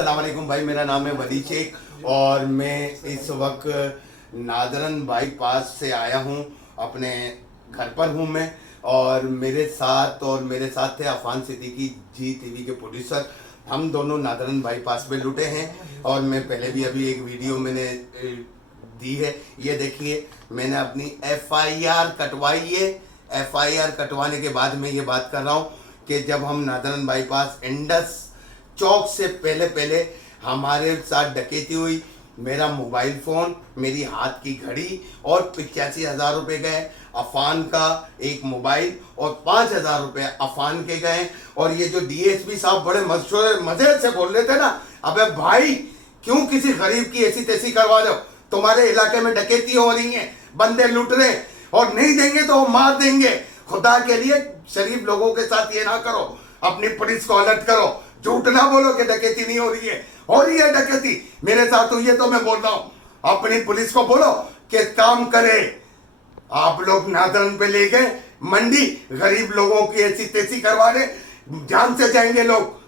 अस्सलाम वालेकुम भाई, मेरा नाम है वली शेख और मैं इस वक्त नादरन बाईपास से आया हूँ। अपने घर पर हूँ मैं और मेरे साथ थे अफान सिद्दीकी जी टीवी के प्रोड्यूसर। हम दोनों नादरन बाईपास पे लुटे हैं और मैं पहले भी अभी एक वीडियो मैंने दी है। ये देखिए, मैंने अपनी FIR कटवाई है। FIR कटवाने के बाद मैं ये बात कर रहा हूँ कि जब हम नादरन बाईपास इंडस चौक से पहले हमारे साथ डकैती हुई। मेरा मोबाइल फ़ोन, मेरी हाथ की घड़ी और 85,000 रुपये गए। अफान का एक मोबाइल और 5,000 रुपये अफान के गए। और ये जो DSP साहब बड़े मजे से बोल रहे थे ना, अबे भाई क्यों किसी गरीब की ऐसी तैसी करवा रहे हो? तुम्हारे इलाके में डकैती हो रही है, बंदे लूट रहे और नहीं देंगे तो वो मार देंगे। खुदा के लिए शरीफ लोगों के साथ ये ना करो, अपनी पुलिस को अलर्ट करो। झूठ ना बोलो कि डकैती नहीं हो रही है डकैती। मेरे साथ हुई है तो मैं बोल रहा हूं, अपनी पुलिस को बोलो कि काम करे। आप लोग नादरन पे ले गए मंडी, गरीब लोगों की ऐसी तैसी करवा रहे, जान से जाएंगे लोग।